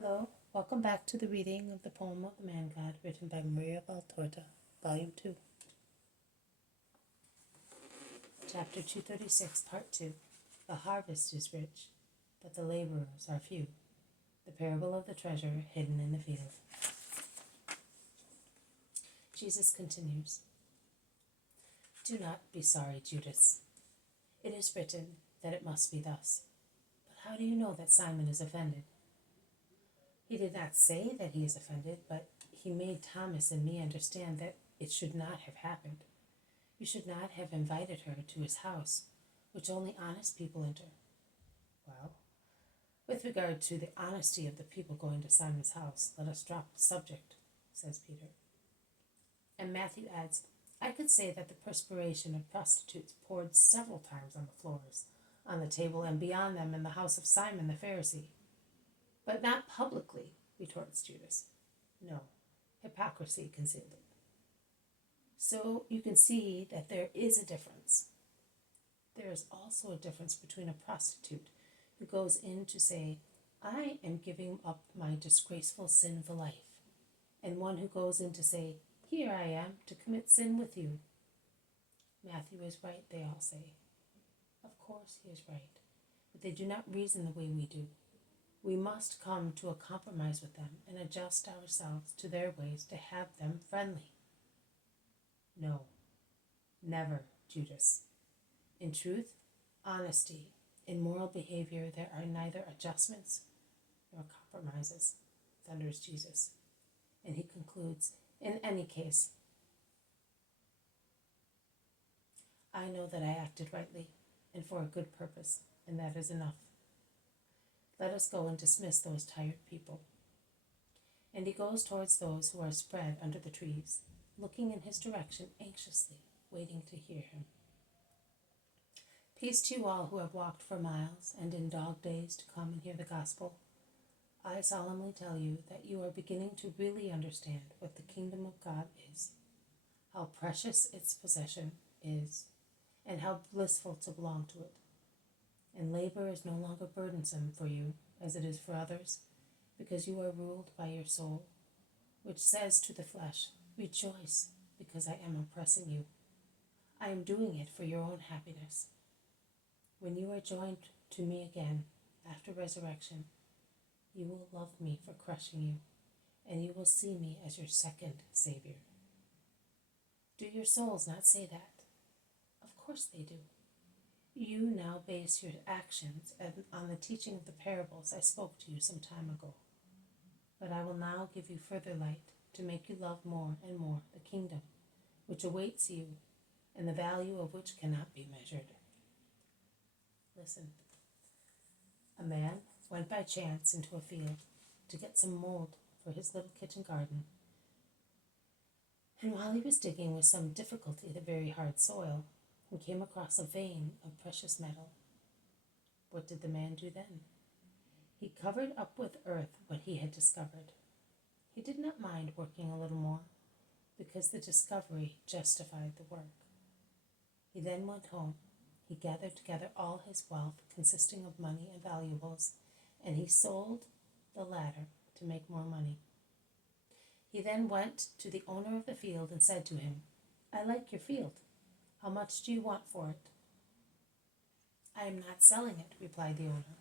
Hello, welcome back to the reading of the poem of the Man God written by Maria Valtorta, Volume 2. Chapter 236, Part 2. The harvest is rich, but the laborers are few. The parable of the treasure hidden in the field. Jesus continues, Do not be sorry, Judas. It is written that it must be thus. But how do you know that Simon is offended? He did not say that he is offended, but he made Thomas and me understand that it should not have happened. You should not have invited her to his house, which only honest people enter. Well, with regard to the honesty of the people going to Simon's house, let us drop the subject, says Peter. And Matthew adds, I could say that the perspiration of prostitutes poured several times on the floors, on the table, and beyond them in the house of Simon the Pharisee. But not publicly, retorts Judas. No, hypocrisy concealed it. So you can see that there is a difference. There is also a difference between a prostitute who goes in to say, I am giving up my disgraceful sinful life, and one who goes in to say, Here I am to commit sin with you. Matthew is right, they all say. Of course he is right, but they do not reason the way we do. We must come to a compromise with them and adjust ourselves to their ways to have them friendly. No, never, Judas. In truth, honesty, in moral behavior, there are neither adjustments nor compromises, thunders Jesus. And he concludes, in any case, I know that I acted rightly and for a good purpose, and that is enough. Let us go and dismiss those tired people. And he goes towards those who are spread under the trees, looking in his direction anxiously, waiting to hear him. Peace to you all who have walked for miles and in dog days to come and hear the gospel. I solemnly tell you that you are beginning to really understand what the kingdom of God is, how precious its possession is, and how blissful to belong to it. And labor is no longer burdensome for you, as it is for others, because you are ruled by your soul, which says to the flesh, Rejoice, because I am oppressing you. I am doing it for your own happiness. When you are joined to me again, after resurrection, you will love me for crushing you, and you will see me as your second Savior. Do your souls not say that? Of course they do. You now base your actions on the teaching of the parables I spoke to you some time ago. But I will now give you further light to make you love more and more the kingdom which awaits you and the value of which cannot be measured. Listen. A man went by chance into a field to get some mold for his little kitchen garden. And while he was digging with some difficulty the very hard soil, he came across a vein of precious metal. What did the man do then? He covered up with earth what he had discovered. He did not mind working a little more, because the discovery justified the work. He then went home. He gathered together all his wealth, consisting of money and valuables, and he sold the latter to make more money. He then went to the owner of the field and said to him, I like your field. How much do you want for it? I am not selling it, replied the owner.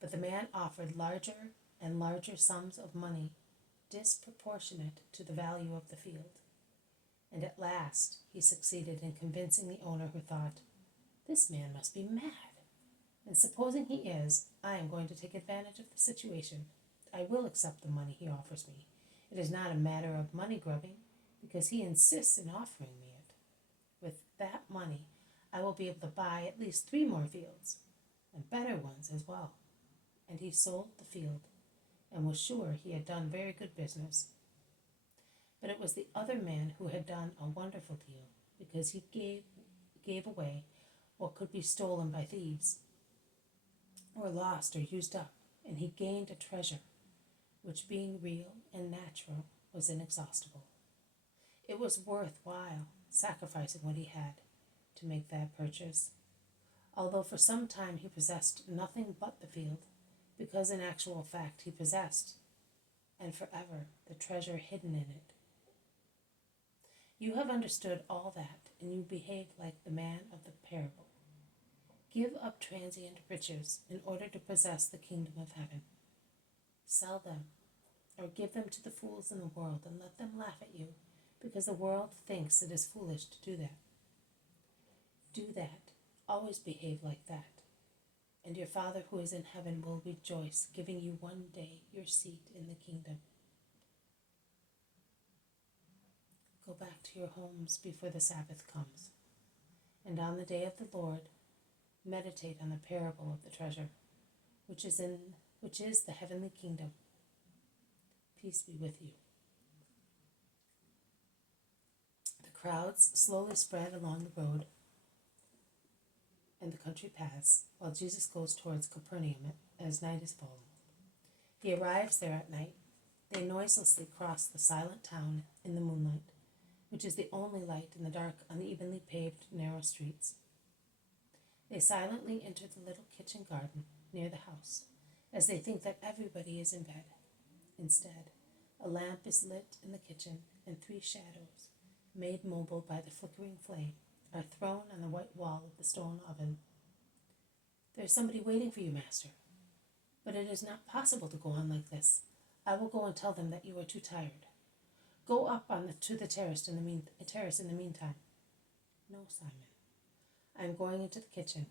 But the man offered larger and larger sums of money, disproportionate to the value of the field. And at last he succeeded in convincing the owner, who thought, This man must be mad. And supposing he is, I am going to take advantage of the situation. I will accept the money he offers me. It is not a matter of money grubbing, because he insists in offering me it. With that money, I will be able to buy at least 3 more fields, and better ones as well. And he sold the field, and was sure he had done very good business. But it was the other man who had done a wonderful deal, because he gave away what could be stolen by thieves, or lost or used up, and he gained a treasure, which being real and natural was inexhaustible. It was worth while sacrificing what he had to make that purchase. Although for some time he possessed nothing but the field, because in actual fact he possessed, and forever, the treasure hidden in it. You have understood all that, and you behave like the man of the parable. Give up transient riches in order to possess the kingdom of heaven. Sell them, or give them to the fools in the world, and let them laugh at you, because the world thinks it is foolish to do that. Do that. Always behave like that. And your Father who is in heaven will rejoice, giving you one day your seat in the kingdom. Go back to your homes before the Sabbath comes, and on the day of the Lord, meditate on the parable of the treasure, which is the heavenly kingdom. Peace be with you. The crowds slowly spread along the road and the country paths, while Jesus goes towards Capernaum as night is falling. He arrives there at night. They noiselessly cross the silent town in the moonlight, which is the only light in the dark, unevenly paved, narrow streets. They silently enter the little kitchen garden near the house, as they think that everybody is in bed. Instead, a lamp is lit in the kitchen, and 3 shadows, made mobile by the flickering flame, are thrown on the white wall of the stone oven. There is somebody waiting for you, Master. But it is not possible to go on like this. I will go and tell them that you are too tired. Go up to the terrace in the meantime. No, Simon. I am going into the kitchen.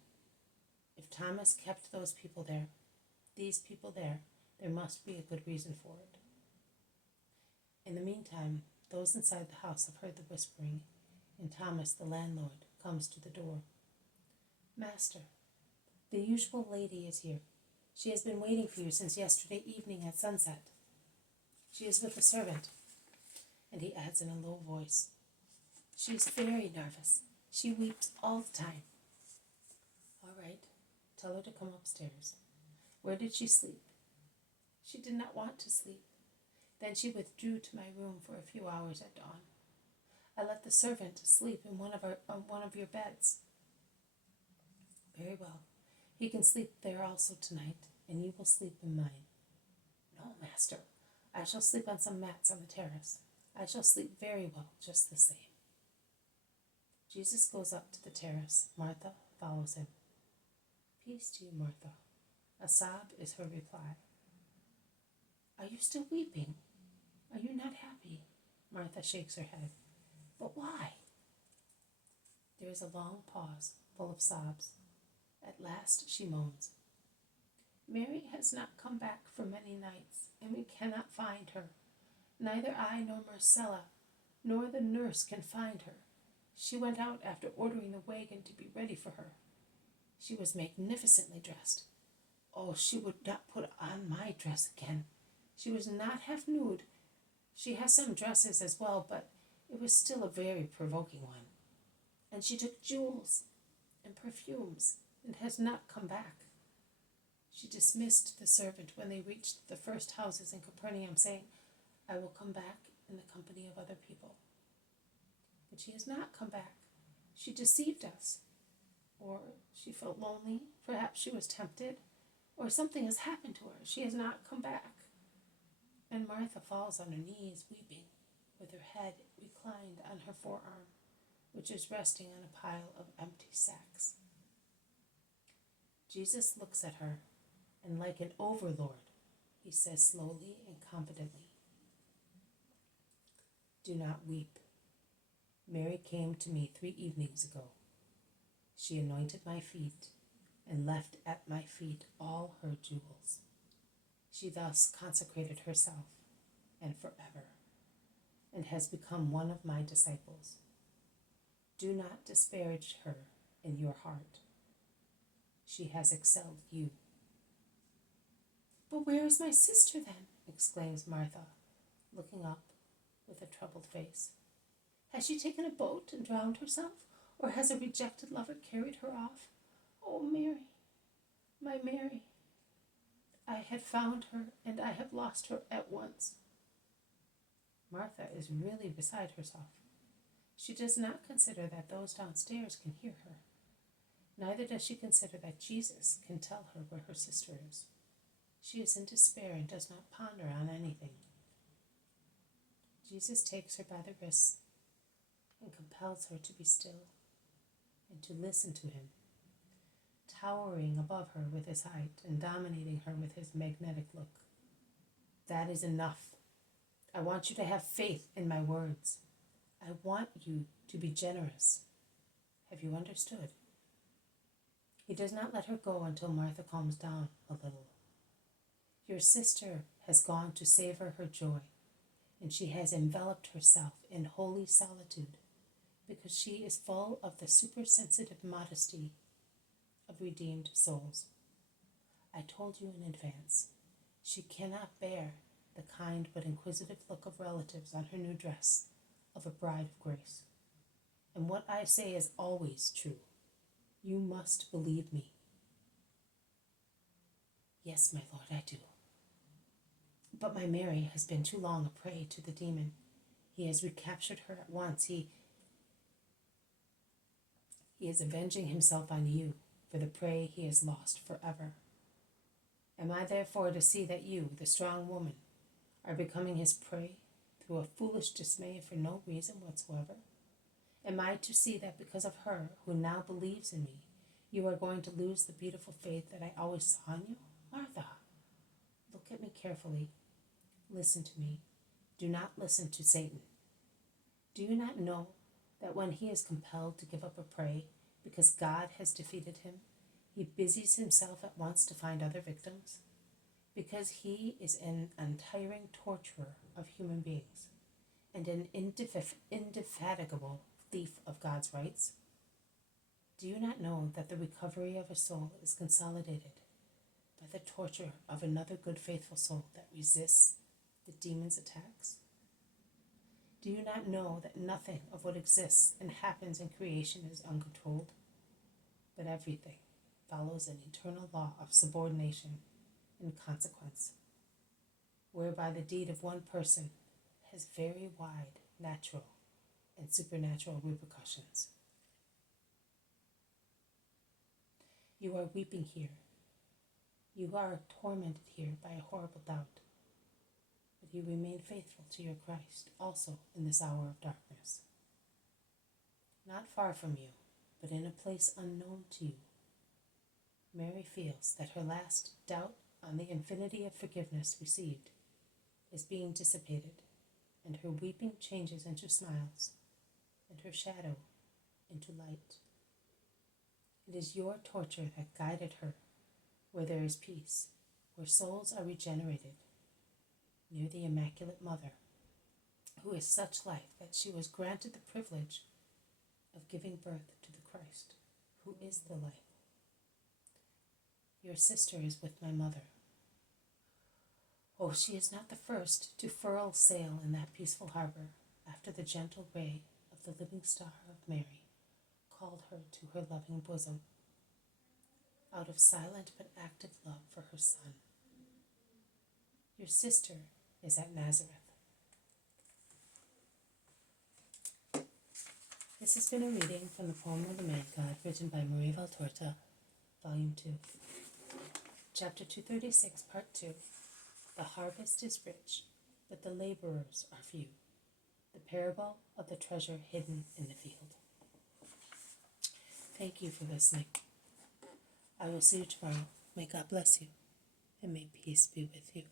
If Thomas kept these people there must be a good reason for it. In the meantime, those inside the house have heard the whispering, and Thomas, the landlord, comes to the door. Master, the usual lady is here. She has been waiting for you since yesterday evening at sunset. She is with a servant. And he adds in a low voice, she is very nervous. She weeps all the time. All right, tell her to come upstairs. Where did she sleep? She did not want to sleep. Then she withdrew to my room for a few hours at dawn. I let the servant sleep in one of your beds. Very well. He can sleep there also tonight, and you will sleep in mine. No, Master. I shall sleep on some mats on the terrace. I shall sleep very well, just the same. Jesus goes up to the terrace. Martha follows him. Peace to you, Martha. A sob is her reply. Are you still weeping? Are you not happy? Martha shakes her head. But why? There is a long pause, full of sobs. At last she moans. Mary has not come back for many nights, and we cannot find her. Neither I nor Marcella, nor the nurse can find her. She went out after ordering the wagon to be ready for her. She was magnificently dressed. Oh, she would not put on my dress again. She was not half nude. She has some dresses as well, but it was still a very provoking one. And she took jewels and perfumes and has not come back. She dismissed the servant when they reached the first houses in Capernaum, saying, I will come back in the company of other people. But she has not come back. She deceived us. Or she felt lonely. Perhaps she was tempted. Or something has happened to her. She has not come back. And Martha falls on her knees, weeping, with her head reclined on her forearm, which is resting on a pile of empty sacks. Jesus looks at her, and like an overlord, he says slowly and confidently, Do not weep. Mary came to me 3 evenings ago. She anointed my feet and left at my feet all her jewels. She thus consecrated herself, and forever, and has become one of my disciples. Do not disparage her in your heart. She has excelled you. But where is my sister then? Exclaims Martha, looking up with a troubled face. Has she taken a boat and drowned herself, or has a rejected lover carried her off? Oh, Mary, my Mary. I had found her, and I have lost her at once. Martha is really beside herself. She does not consider that those downstairs can hear her. Neither does she consider that Jesus can tell her where her sister is. She is in despair and does not ponder on anything. Jesus takes her by the wrist and compels her to be still and to listen to him, towering above her with his height and dominating her with his magnetic look. That is enough. I want you to have faith in my words. I want you to be generous. Have you understood? He does not let her go until Martha calms down a little. Your sister has gone to savor her joy, and she has enveloped herself in holy solitude because she is full of the supersensitive modesty of redeemed souls. I told you in advance, she cannot bear the kind but inquisitive look of relatives on her new dress of a bride of grace. And what I say is always true. You must believe me. Yes, my lord, I do. But my Mary has been too long a prey to the demon. He has recaptured her at once. He is avenging himself on you for the prey he has lost forever. Am I therefore to see that you, the strong woman, are becoming his prey through a foolish dismay for no reason whatsoever? Am I to see that because of her, who now believes in me, you are going to lose the beautiful faith that I always saw in you? Martha, look at me carefully. Listen to me. Do not listen to Satan. Do you not know that when he is compelled to give up a prey because God has defeated him, he busies himself at once to find other victims? Because he is an untiring torturer of human beings and an indefatigable thief of God's rights? Do you not know that the recovery of a soul is consolidated by the torture of another good faithful soul that resists the demon's attacks? Do you not know that nothing of what exists and happens in creation is uncontrolled, but everything follows an eternal law of subordination and consequence, whereby the deed of one person has very wide natural and supernatural repercussions? You are weeping here. You are tormented here by a horrible doubt, but you remain faithful to your Christ also in this hour of darkness. Not far from you, but in a place unknown to you, Mary feels that her last doubt on the infinity of forgiveness received is being dissipated, and her weeping changes into smiles, and her shadow into light. It is your torture that guided her where there is peace, where souls are regenerated, near the Immaculate Mother, who is such life that she was granted the privilege of giving birth to the Christ, who is the life. Your sister is with my mother. Oh, she is not the first to furl sail in that peaceful harbor after the gentle ray of the living star of Mary called her to her loving bosom, out of silent but active love for her son. Your sister is at Nazareth. This has been a reading from the poem of the Man God, written by Marie Valtorta, Volume 2. Chapter 236, Part 2. The harvest is rich, but the laborers are few. The parable of the treasure hidden in the field. Thank you for listening. I will see you tomorrow. May God bless you, and may peace be with you.